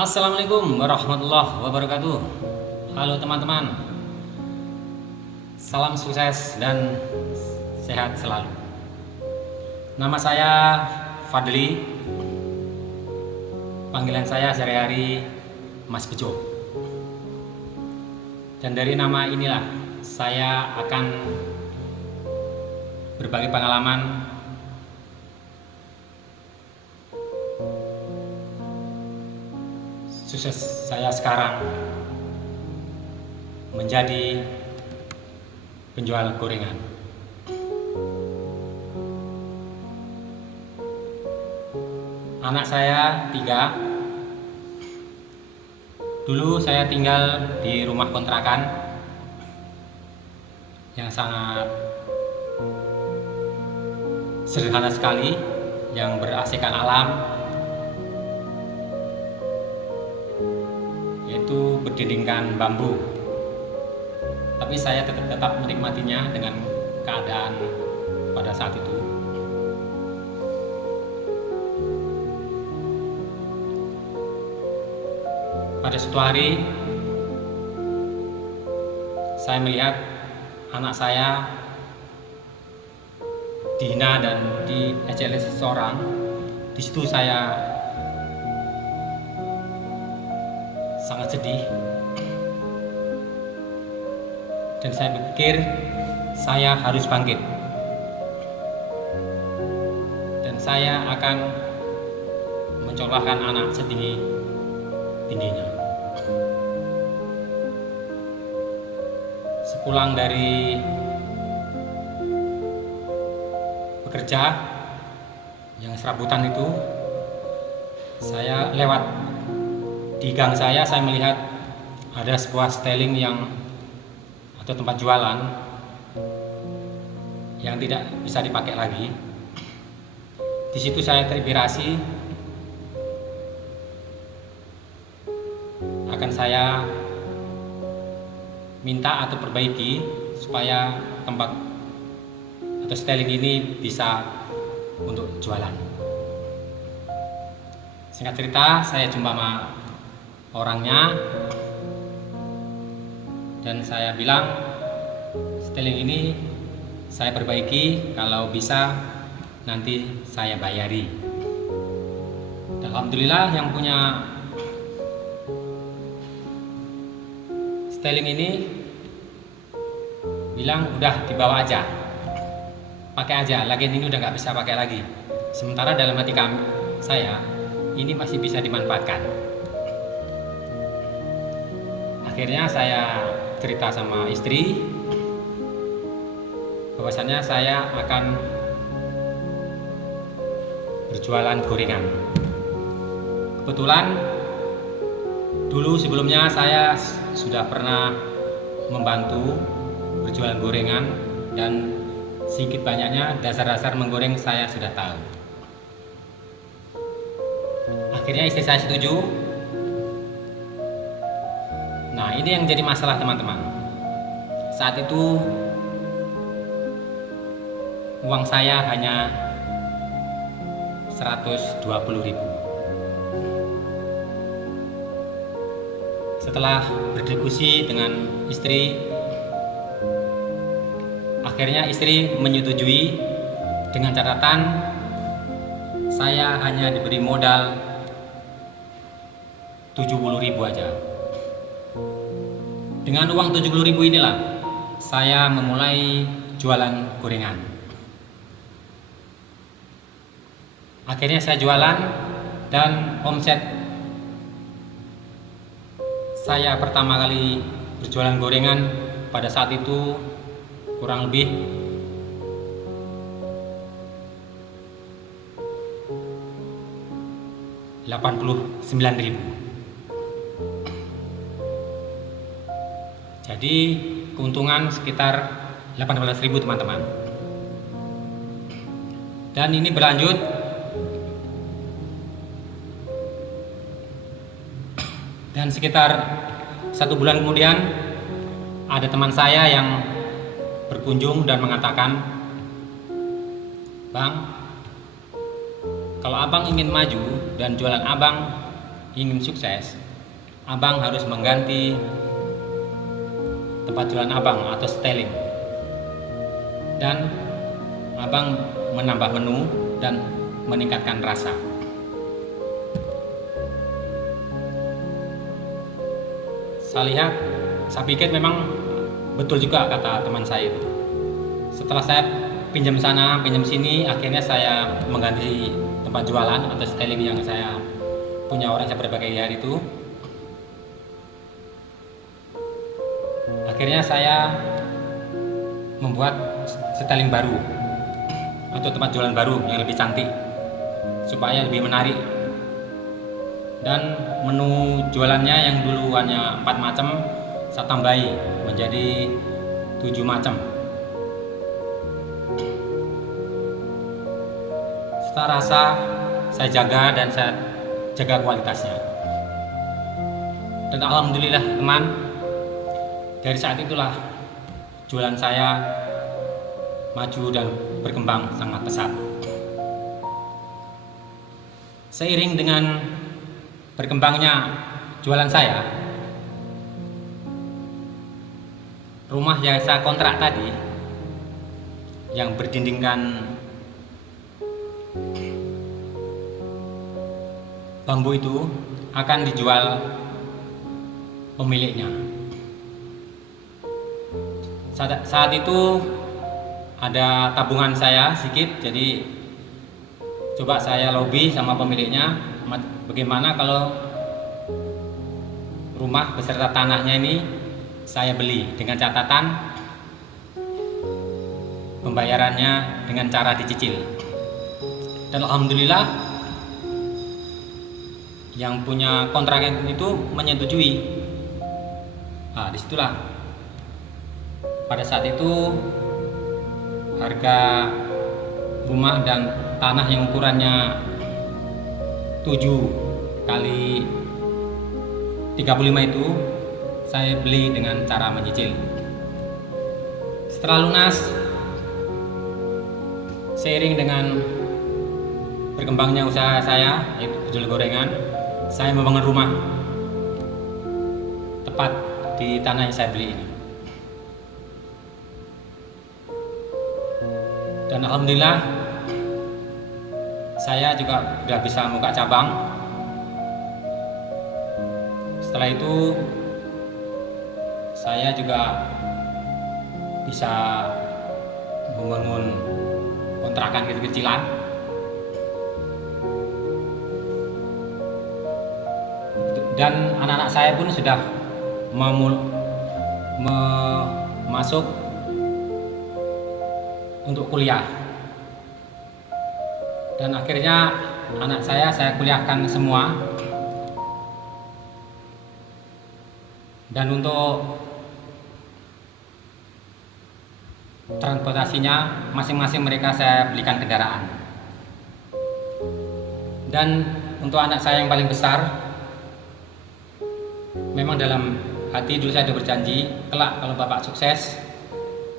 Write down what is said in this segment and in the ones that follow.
Assalamualaikum warahmatullahi wabarakatuh. Halo teman-teman, salam sukses dan sehat selalu. Nama saya Fadli, panggilan saya sehari-hari Mas Bejo. Dan dari nama inilah saya akan berbagi pengalaman sukses saya sekarang menjadi penjual gorengan. Anak saya 3. Dulu saya tinggal di rumah kontrakan yang sangat sederhana sekali, yang ber-AC-kan alam, yaitu berdindingkan bambu. Tapi saya tetap menikmatinya dengan keadaan pada saat itu. Pada suatu hari saya melihat anak saya dihina dan diejek seseorang. Di situ saya sangat sedih, dan saya berpikir saya harus bangkit, dan saya akan mencolokkan anak setinggi-tingginya. Sepulang dari bekerja yang serabutan itu, saya lewat di gang saya melihat ada sebuah styling atau tempat jualan yang tidak bisa dipakai lagi. Di situ saya terinspirasi, akan saya minta atau perbaiki supaya tempat atau styling ini bisa untuk jualan. Singkat cerita, saya jumpa sama orangnya dan saya bilang, styling ini saya perbaiki, kalau bisa nanti saya bayari. Alhamdulillah, yang punya styling ini bilang udah dibawa aja, pakai aja, lagian ini udah nggak bisa pakai lagi. Sementara dalam hati saya, ini masih bisa dimanfaatkan. Akhirnya saya cerita sama istri bahwasannya saya akan berjualan gorengan. Kebetulan dulu sebelumnya saya sudah pernah membantu berjualan gorengan, dan sedikit banyaknya dasar-dasar menggoreng saya sudah tahu. Akhirnya istri saya setuju. Nah, ini yang jadi masalah teman-teman. Saat itu uang saya hanya 120.000. Setelah berdiskusi dengan istri, akhirnya istri menyetujui dengan catatan saya hanya diberi modal 70.000 aja. Dengan uang 70.000 inilah saya memulai jualan gorengan. Akhirnya saya jualan, dan omset saya pertama kali berjualan gorengan pada saat itu kurang lebih 89.000. Jadi keuntungan sekitar 18.000 teman-teman. Dan ini berlanjut dan sekitar 1 bulan kemudian ada teman saya yang berkunjung dan mengatakan, "Bang, kalau abang ingin maju dan jualan abang ingin sukses, abang harus mengganti tempat jualan abang atau styling, dan abang menambah menu dan meningkatkan rasa. Saya pikir memang betul juga kata teman saya itu. Setelah saya pinjam sana, pinjam sini, akhirnya saya mengganti tempat jualan atau styling yang saya punya orang saya berbagai hari itu. Akhirnya saya membuat styling baru atau tempat jualan baru yang lebih cantik supaya lebih menarik, dan menu jualannya yang dulu hanya 4 macam saya tambahi menjadi 7 macam. Setelah rasa saya jaga dan saya jaga kualitasnya, dan alhamdulillah teman, dari saat itulah jualan saya maju dan berkembang sangat pesat. Seiring dengan berkembangnya jualan saya, rumah yang saya kontrak tadi yang berdindingkan bambu itu akan dijual pemiliknya. Saat itu ada tabungan saya sedikit, jadi coba saya lobby sama pemiliknya, bagaimana kalau rumah beserta tanahnya ini saya beli dengan catatan pembayarannya dengan cara dicicil. Dan alhamdulillah yang punya kontrak itu menyetujui. Nah, disitulah pada saat itu harga rumah dan tanah yang ukurannya 7 kali 35 itu saya beli dengan cara menyicil. Setelah lunas, seiring dengan berkembangnya usaha saya yaitu jual gorengan, saya membangun rumah tepat di tanah yang saya beli ini. Dan alhamdulillah saya juga sudah bisa buka cabang. Setelah itu saya juga bisa membangun kontrakan kecil-kecilan. Dan anak-anak saya pun sudah masuk untuk kuliah. Dan akhirnya anak saya kuliahkan semua. Dan untuk transportasinya masing-masing mereka saya belikan kendaraan. Dan untuk anak saya yang paling besar, memang dalam hati dulu saya sudah berjanji, kelak kalau bapak sukses,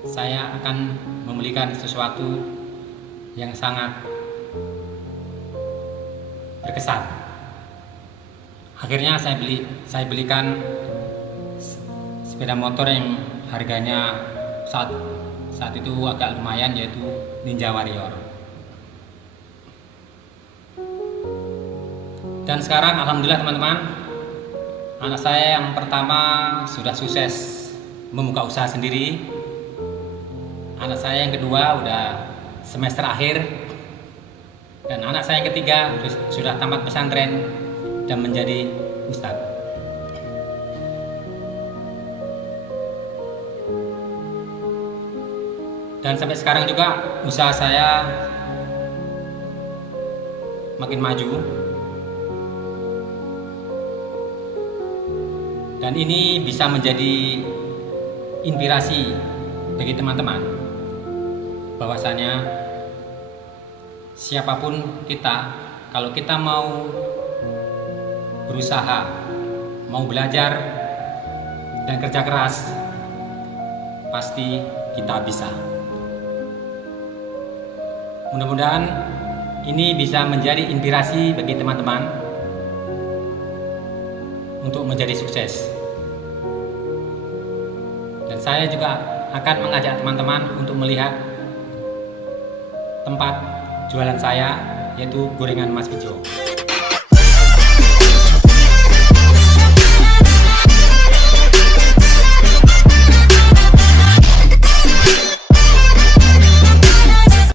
saya akan membelikan sesuatu yang sangat berkesan. Akhirnya saya belikan sepeda motor yang harganya saat itu agak lumayan, yaitu Ninja Warrior. Dan sekarang alhamdulillah teman-teman, anak saya yang pertama sudah sukses membuka usaha sendiri. Anak saya yang kedua udah semester akhir. Dan anak saya yang ketiga sudah tamat pesantren dan menjadi ustadz. Dan sampai sekarang juga usaha saya makin maju. Dan ini bisa menjadi inspirasi bagi teman-teman bahwasanya siapapun kita, kalau kita mau berusaha, mau belajar dan kerja keras, pasti kita bisa. Mudah-mudahan ini bisa menjadi inspirasi bagi teman-teman untuk menjadi sukses. Dan saya juga akan mengajak teman-teman untuk melihat tempat jualan saya, yaitu gorengan Mas Bejo.